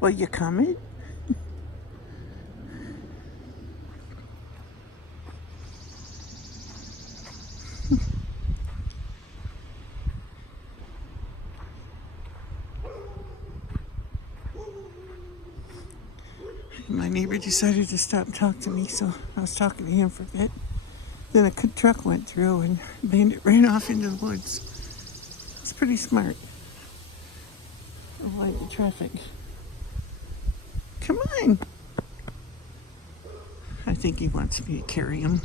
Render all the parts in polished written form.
Well, you coming? My neighbor decided to stop and talk to me, so I was talking to him for a bit. Then a truck went through and Bandit ran off into the woods. It's pretty smart. Avoid the traffic. Come on. I think he wants me to carry him.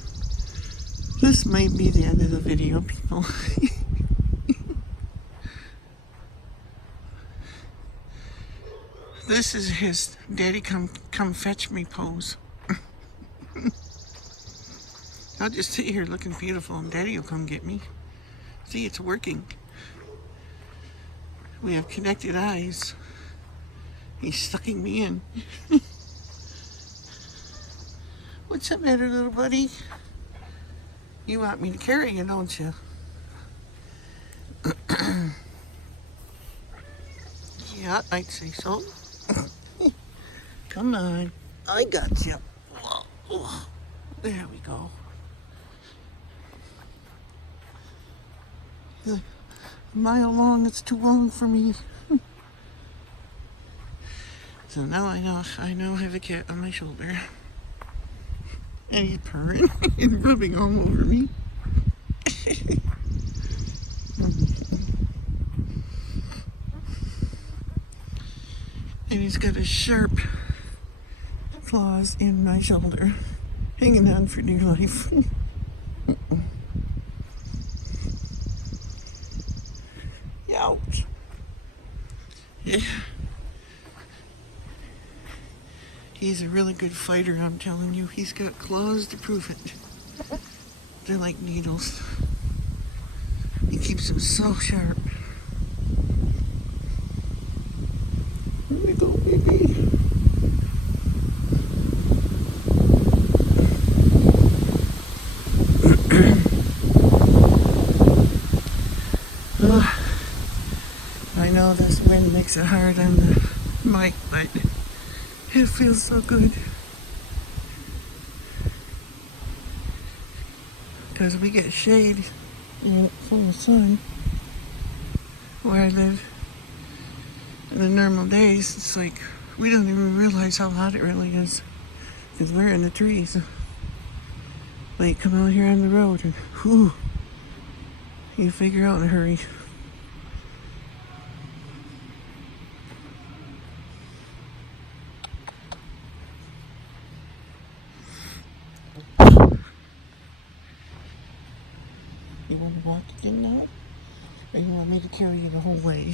This might be the end of the video, people. This is his daddy come fetch me pose. I'll just sit here looking beautiful and daddy will come get me. See, it's working. We have connected eyes. He's sucking me in. What's the matter, little buddy? You want me to carry you, don't you? Yeah, I'd say so. Come on. I got you. There we go. A mile long, it's too long for me. So now I know I have a cat on my shoulder. And he's purring and rubbing all over me. And he's got his sharp claws in my shoulder, hanging on for dear life. Ouch. Yeah. He's a really good fighter, I'm telling you. He's got claws to prove it. They're like needles. He keeps them so sharp. Here we go, baby. I know this wind makes it hard on the mic, but it feels so good. Because we get shade from the sun where I live. In the normal days, it's like we don't even realize how hot it really is because we're in the trees. But you come out here on the road and whew, you figure out in a hurry. You want to walk again now? Or you want me to carry you the whole way?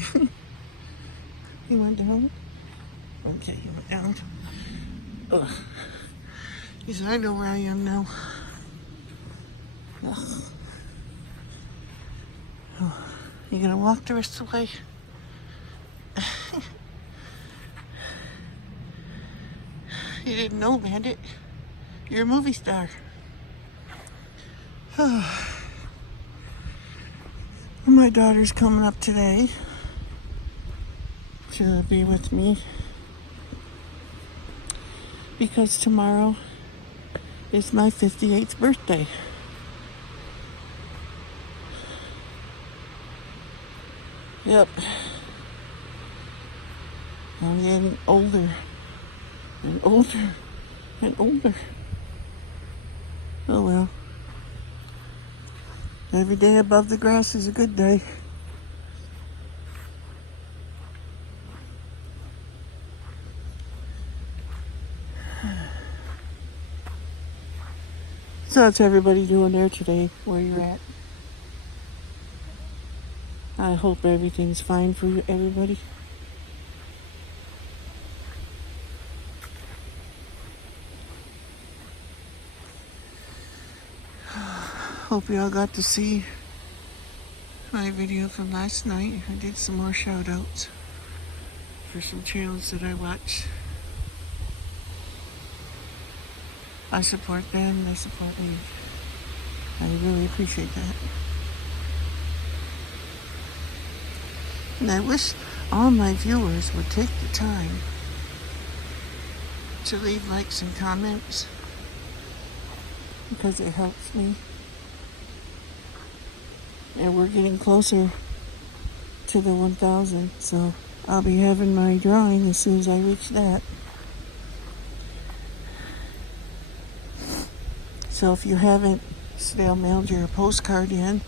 You went down? Okay, you went down. Ugh. He said, I know where I am now. Ugh. Oh. You gonna walk the rest of the way? You didn't know, Bandit. You're a movie star. My daughter's coming up today to be with me because tomorrow is my 58th birthday. Yep. I'm getting older and older and older. Oh well. Every day above the grass is a good day. So how's everybody doing there today, where you're at? I hope everything's fine for you, everybody. Hope y'all got to see my video from last night. I did some more shout outs for some channels that I watch. I support them, they support me. I really appreciate that. And I wish all my viewers would take the time to leave likes and comments because it helps me. And we're getting closer to the 1,000, so I'll be having my drawing as soon as I reach that. So if you haven't snail mailed your postcard in,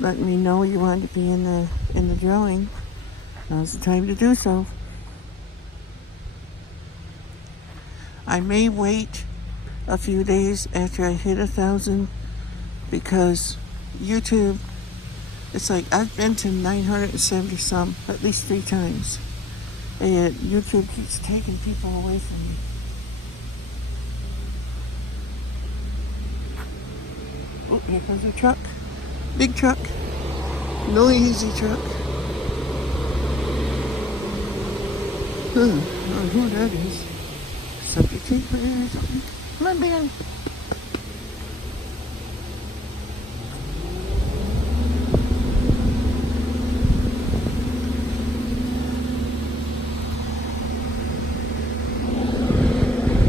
let me know you want to be in the drawing. Now's the time to do so. I may wait a few days after I hit 1,000 because YouTube, it's like I've been to 970 some, at least 3 times. And YouTube keeps taking people away from me. Oh, here comes a truck. Big truck. Noisy truck. I don't know who that is. Subject taper or something. Come on, man.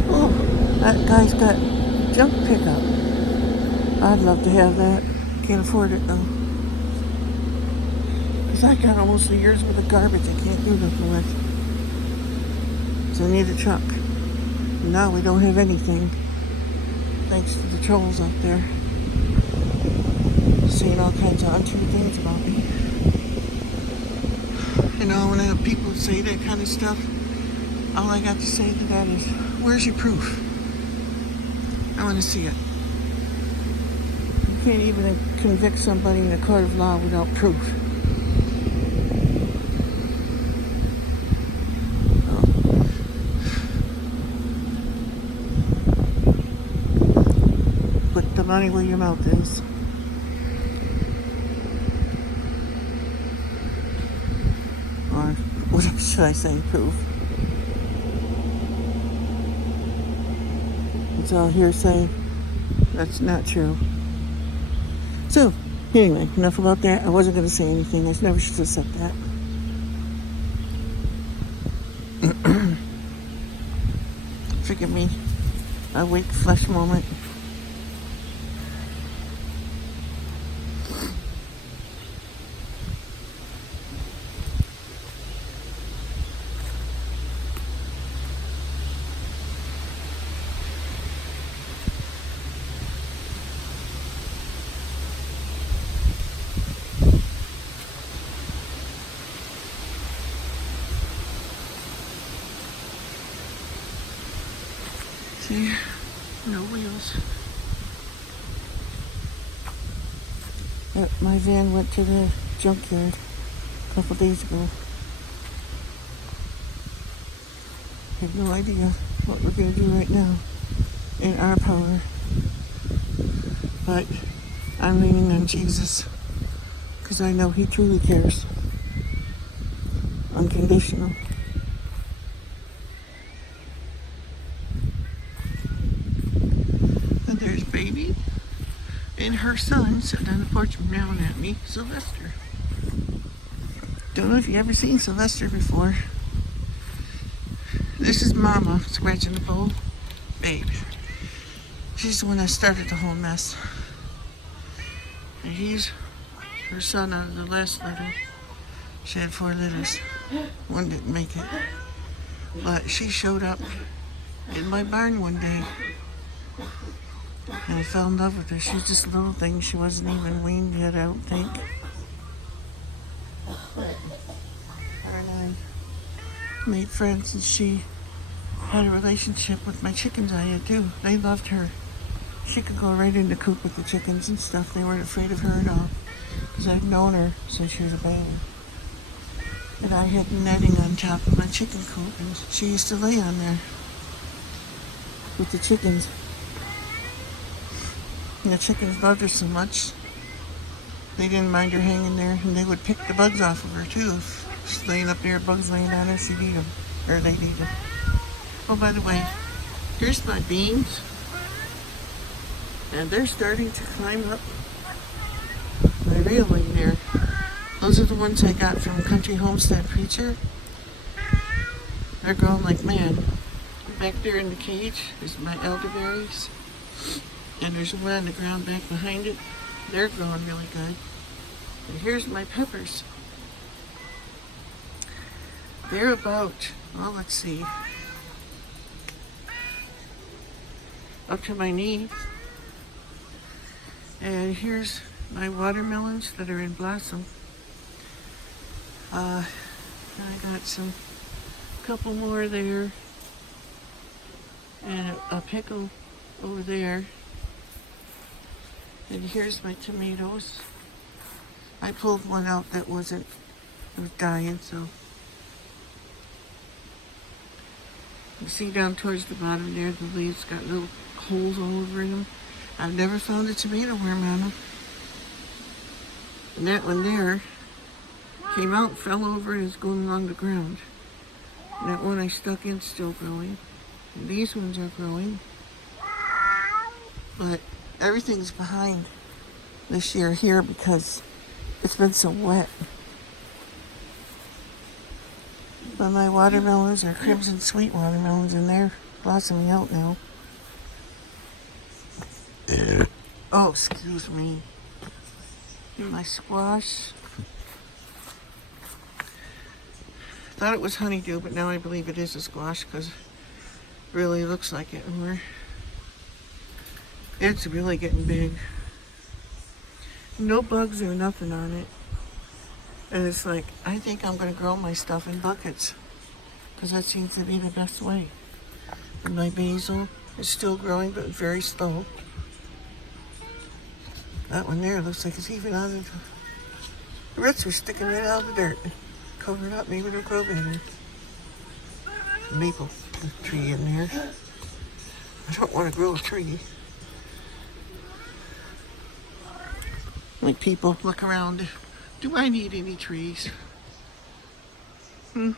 Oh, that guy's got junk pickup. I'd love to have that. Can't afford it though. Because I got almost a year's worth of garbage I can't do nothing with. So I need a truck. Now we don't have anything. Thanks to the trolls out there. Saying all kinds of untrue things about me. You know, when I have people say that kind of stuff, all I got to say to that is, where's your proof? I want to see it. You can't even convict somebody in a court of law without proof. Put the money where your mouth is. Or what should I say? Proof. It's all hearsay. That's not true. So, anyway, enough about that. I wasn't going to say anything. I never should have said that. Forgive me. A weak flesh moment. See, no wheels. My van went to the junkyard a couple days ago. I have no idea what we're going to do right now in our power. But I'm leaning on Jesus because I know He truly cares. Unconditional. And there's Baby and her son sitting on the porch meowing at me, Sylvester. Don't know if you ever seen Sylvester before. This is Mama scratching the bowl. Babe. She's the one that started the whole mess. And he's her son out of the last litter. She had 4 litters. One didn't make it. But she showed up in my barn one day. And I fell in love with her. She was just a little thing. She wasn't even weaned yet, I don't think. Her and I made friends, and she had a relationship with my chickens I had too. They loved her. She could go right in the coop with the chickens and stuff. They weren't afraid of her at all. Because I've known her since she was a baby. And I had netting on top of my chicken coop, and she used to lay on there with the chickens. And the chickens loved her so much, they didn't mind her hanging there, and they would pick the bugs off of her too. If she's laying up there, bugs laying on her, she'd eat them. Or they'd eat them. Oh, by the way, here's my beans. And they're starting to climb up my railing there. Those are the ones I got from Country Homestead Preacher. They're growing like mad. Back there in the cage is my elderberries. And there's one on the ground back behind it. They're growing really good. And here's my peppers. They're about, well, let's see, up to my knee. And here's my watermelons that are in blossom. I got a couple more there, and a pickle over there. And here's my tomatoes. I pulled one out that was dying, so. You see down towards the bottom there, the leaves got little holes all over them. I've never found a tomato worm on them. And that one there came out, fell over, and is going along the ground. And that one I stuck in still growing. And these ones are growing. But everything's behind this year here because it's been so wet. But my watermelons are crimson sweet watermelons, and they're blossoming out now. Oh, excuse me. And my squash. Thought it was honeydew, but now I believe it is a squash because it really looks like it more. It's really getting big. No bugs or nothing on it. And it's like, I think I'm going to grow my stuff in buckets because that seems to be the best way. And my basil is still growing, but very slow. That one there looks like it's even out of the roots are sticking right out of the dirt. Cover it up, maybe it'll grow better. Maple tree in there. I don't want to grow a tree. Like people look around. Do I need any trees? Do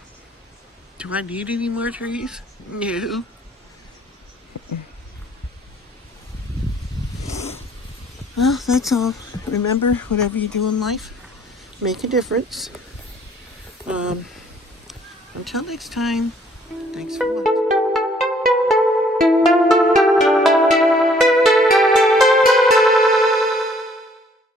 I need any more trees? No. Well, that's all. Remember, whatever you do in life, make a difference. Until next time, thanks for watching.